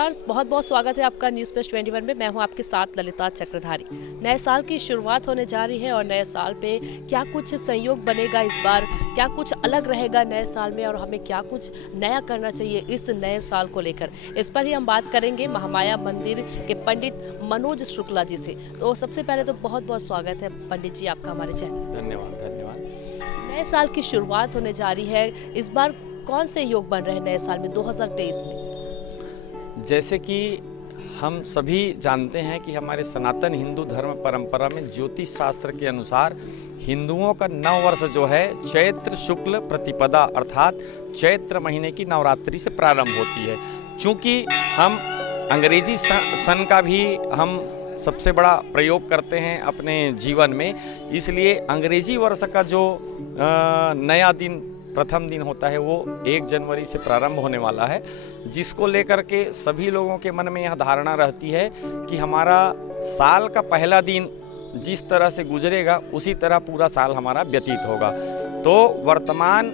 नमस्कार, बहुत बहुत स्वागत है आपका न्यूज़ प्लस 21 में। मैं हूं आपके साथ ललिता चक्रधारी। नए साल की शुरुआत होने जा रही है और नए साल पे क्या कुछ संयोग बनेगा इस बार, क्या कुछ अलग रहेगा नए साल में और हमें क्या कुछ नया करना चाहिए इस नए साल को लेकर, इस पर ही हम बात करेंगे महामाया मंदिर के पंडित मनोज शुक्ला जी से। तो सबसे पहले तो बहुत बहुत स्वागत है पंडित जी आपका हमारे चैनल। धन्यवाद धन्यवाद। नए साल की शुरुआत होने जा रही है, इस बार कौन से योग बन रहे हैं नए साल में 2023 में? जैसे कि हम सभी जानते हैं कि हमारे सनातन हिंदू धर्म परंपरा में ज्योतिष शास्त्र के अनुसार हिंदुओं का नव वर्ष जो है चैत्र शुक्ल प्रतिपदा अर्थात चैत्र महीने की नवरात्रि से प्रारंभ होती है। चूँकि हम अंग्रेजी सन का भी हम सबसे बड़ा प्रयोग करते हैं अपने जीवन में, इसलिए अंग्रेजी वर्ष का जो नया दिन प्रथम दिन होता है वो 1 जनवरी से प्रारंभ होने वाला है, जिसको लेकर के सभी लोगों के मन में यह धारणा रहती है कि हमारा साल का पहला दिन जिस तरह से गुजरेगा उसी तरह पूरा साल हमारा व्यतीत होगा। तो वर्तमान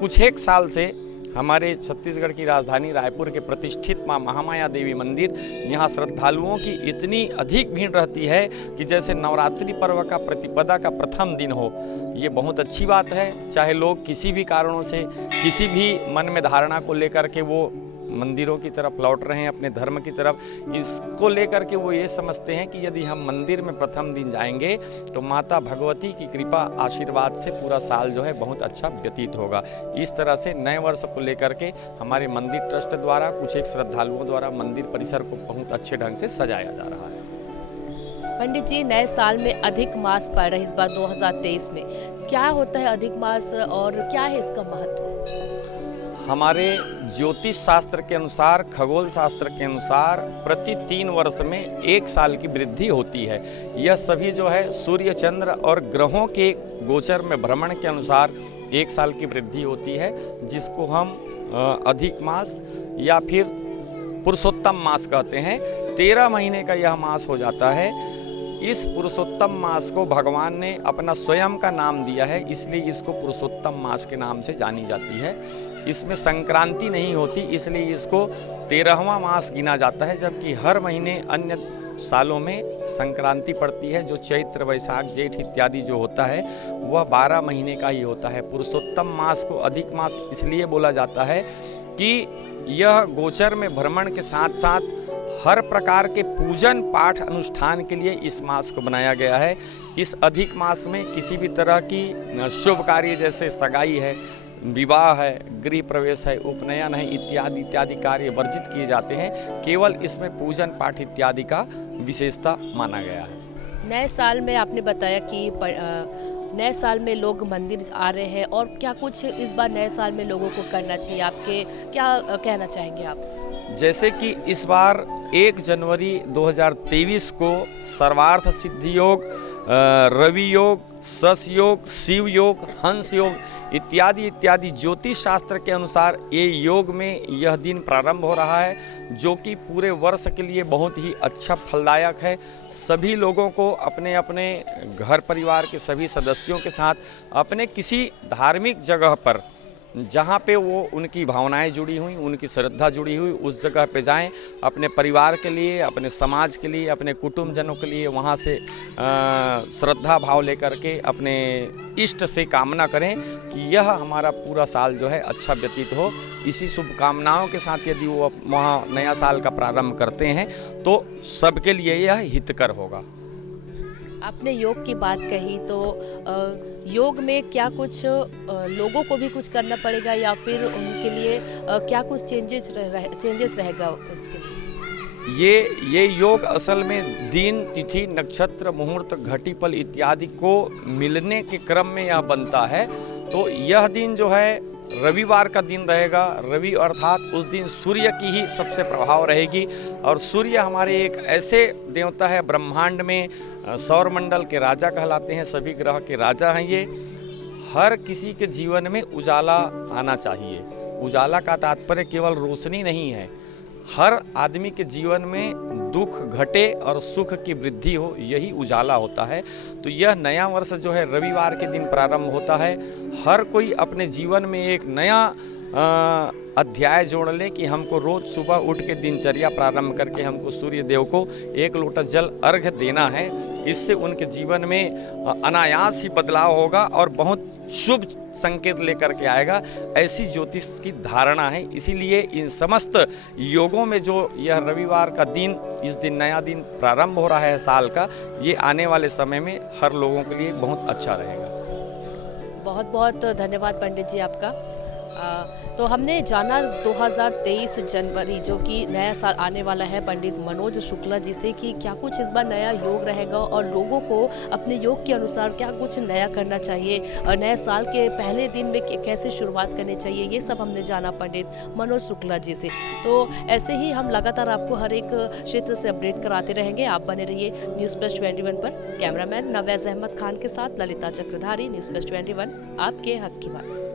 कुछ एक साल से हमारे छत्तीसगढ़ की राजधानी रायपुर के प्रतिष्ठित मां महामाया देवी मंदिर, यहाँ श्रद्धालुओं की इतनी अधिक भीड़ रहती है कि जैसे नवरात्रि पर्व का प्रतिपदा का प्रथम दिन हो। ये बहुत अच्छी बात है। चाहे लोग किसी भी कारणों से किसी भी मन में धारणा को लेकर के वो मंदिरों की तरफ लौट रहे हैं, अपने धर्म की तरफ, इसको लेकर के वो ये समझते हैं कि यदि हम मंदिर में प्रथम दिन जाएंगे तो माता भगवती की कृपा आशीर्वाद से पूरा साल जो है बहुत अच्छा व्यतीत होगा। इस तरह से नए वर्ष को लेकर के हमारे मंदिर ट्रस्ट द्वारा कुछ एक श्रद्धालुओं द्वारा मंदिर परिसर को बहुत अच्छे ढंग से सजाया जा रहा है। पंडित जी, नए साल में अधिक मास पड़ रहा है इस बार 2023 में, क्या होता है अधिक मास और क्या है इसका महत्व? हमारे ज्योतिष शास्त्र के अनुसार, खगोल शास्त्र के अनुसार प्रति 3 वर्ष में 1 साल की वृद्धि होती है। यह सभी जो है सूर्य, चंद्र और ग्रहों के गोचर में भ्रमण के अनुसार 1 साल की वृद्धि होती है, जिसको हम अधिक मास या फिर पुरुषोत्तम मास कहते हैं। 13 महीने का यह मास हो जाता है। इस पुरुषोत्तम मास को भगवान ने अपना स्वयं का नाम दिया है, इसलिए इसको पुरुषोत्तम मास के नाम से जानी जाती है। इसमें संक्रांति नहीं होती, इसलिए इसको 13वां मास गिना जाता है, जबकि हर महीने अन्य सालों में संक्रांति पड़ती है। जो चैत्र, वैशाख, जेठ इत्यादि जो होता है वह 12 महीने का ही होता है। पुरुषोत्तम मास को अधिक मास इसलिए बोला जाता है कि यह गोचर में भ्रमण के साथ साथ हर प्रकार के पूजन पाठ अनुष्ठान के लिए इस मास को बनाया गया है। इस अधिक मास में किसी भी तरह की शुभ कार्य जैसे सगाई है, विवाह है, गृह प्रवेश है, उपनयन है इत्यादि इत्यादि कार्य वर्जित किए जाते हैं। केवल इसमें पूजन पाठ इत्यादि का विशेषता माना गया है। नए साल में आपने बताया कि नए साल में लोग मंदिर आ रहे हैं, और क्या कुछ इस बार नए साल में लोगों को करना चाहिए, आपके क्या कहना चाहेंगे आप? जैसे कि इस बार 1 जनवरी 2023 को सर्वार्थ सिद्धि योग, रवि योग, सस योग, शिव योग, हंस योग इत्यादि इत्यादि ज्योतिष शास्त्र के अनुसार ये योग में यह दिन प्रारंभ हो रहा है, जो कि पूरे वर्ष के लिए बहुत ही अच्छा फलदायक है। सभी लोगों को अपने अपने घर परिवार के सभी सदस्यों के साथ अपने किसी धार्मिक जगह पर जहाँ पे वो उनकी भावनाएं जुड़ी हुई, उनकी श्रद्धा जुड़ी हुई, उस जगह पे जाएं। अपने परिवार के लिए, अपने समाज के लिए, अपने कुटुंबजनों के लिए वहाँ से श्रद्धा भाव लेकर के अपने इष्ट से कामना करें कि यह हमारा पूरा साल जो है अच्छा व्यतीत हो। इसी शुभकामनाओं के साथ यदि वो वहाँ नया साल का प्रारंभ करते हैं तो सबके लिए यह हितकर होगा। आपने योग की बात कही, तो योग में क्या कुछ लोगों को भी कुछ करना पड़ेगा या फिर उनके लिए क्या कुछ चेंजेस रहेगा उसके लिए? ये योग असल में दिन, तिथि, नक्षत्र, मुहूर्त, घटी, पल इत्यादि को मिलने के क्रम में यह बनता है। तो यह दिन जो है रविवार का दिन रहेगा। रवि अर्थात उस दिन सूर्य की ही सबसे प्रभाव रहेगी, और सूर्य हमारे एक ऐसे देवता है ब्रह्मांड में, सौरमंडल के राजा कहलाते हैं, सभी ग्रह के राजा हैं ये। हर किसी के जीवन में उजाला आना चाहिए। उजाला का तात्पर्य केवल रोशनी नहीं है, हर आदमी के जीवन में दुख घटे और सुख की वृद्धि हो, यही उजाला होता है। तो यह नया वर्ष जो है रविवार के दिन प्रारंभ होता है। हर कोई अपने जीवन में एक नया अध्याय जोड़ लें कि हमको रोज़ सुबह उठ के दिनचर्या प्रारंभ करके हमको सूर्य देव को 1 लोटा जल अर्घ्य देना है। इससे उनके जीवन में अनायास ही बदलाव होगा और बहुत शुभ संकेत लेकर के आएगा, ऐसी ज्योतिष की धारणा है। इसीलिए इन समस्त योगों में जो यह रविवार का दिन, इस दिन नया दिन प्रारंभ हो रहा है साल का, ये आने वाले समय में हर लोगों के लिए बहुत अच्छा रहेगा। बहुत बहुत धन्यवाद पंडित जी आपका। तो हमने जाना 2023 जनवरी जो कि नया साल आने वाला है पंडित मनोज शुक्ला जी से कि क्या कुछ इस बार नया योग रहेगा और लोगों को अपने योग के अनुसार क्या कुछ नया करना चाहिए और नए साल के पहले दिन में कैसे शुरुआत करनी चाहिए, ये सब हमने जाना पंडित मनोज शुक्ला जी से। तो ऐसे ही हम लगातार आपको हर एक क्षेत्र से अपडेट कराते रहेंगे। आप बने रहिए News+21 पर। कैमरामैन नवेज़ अहमद खान के साथ ललिता चक्रधारी, News+21 आपके हक की बात।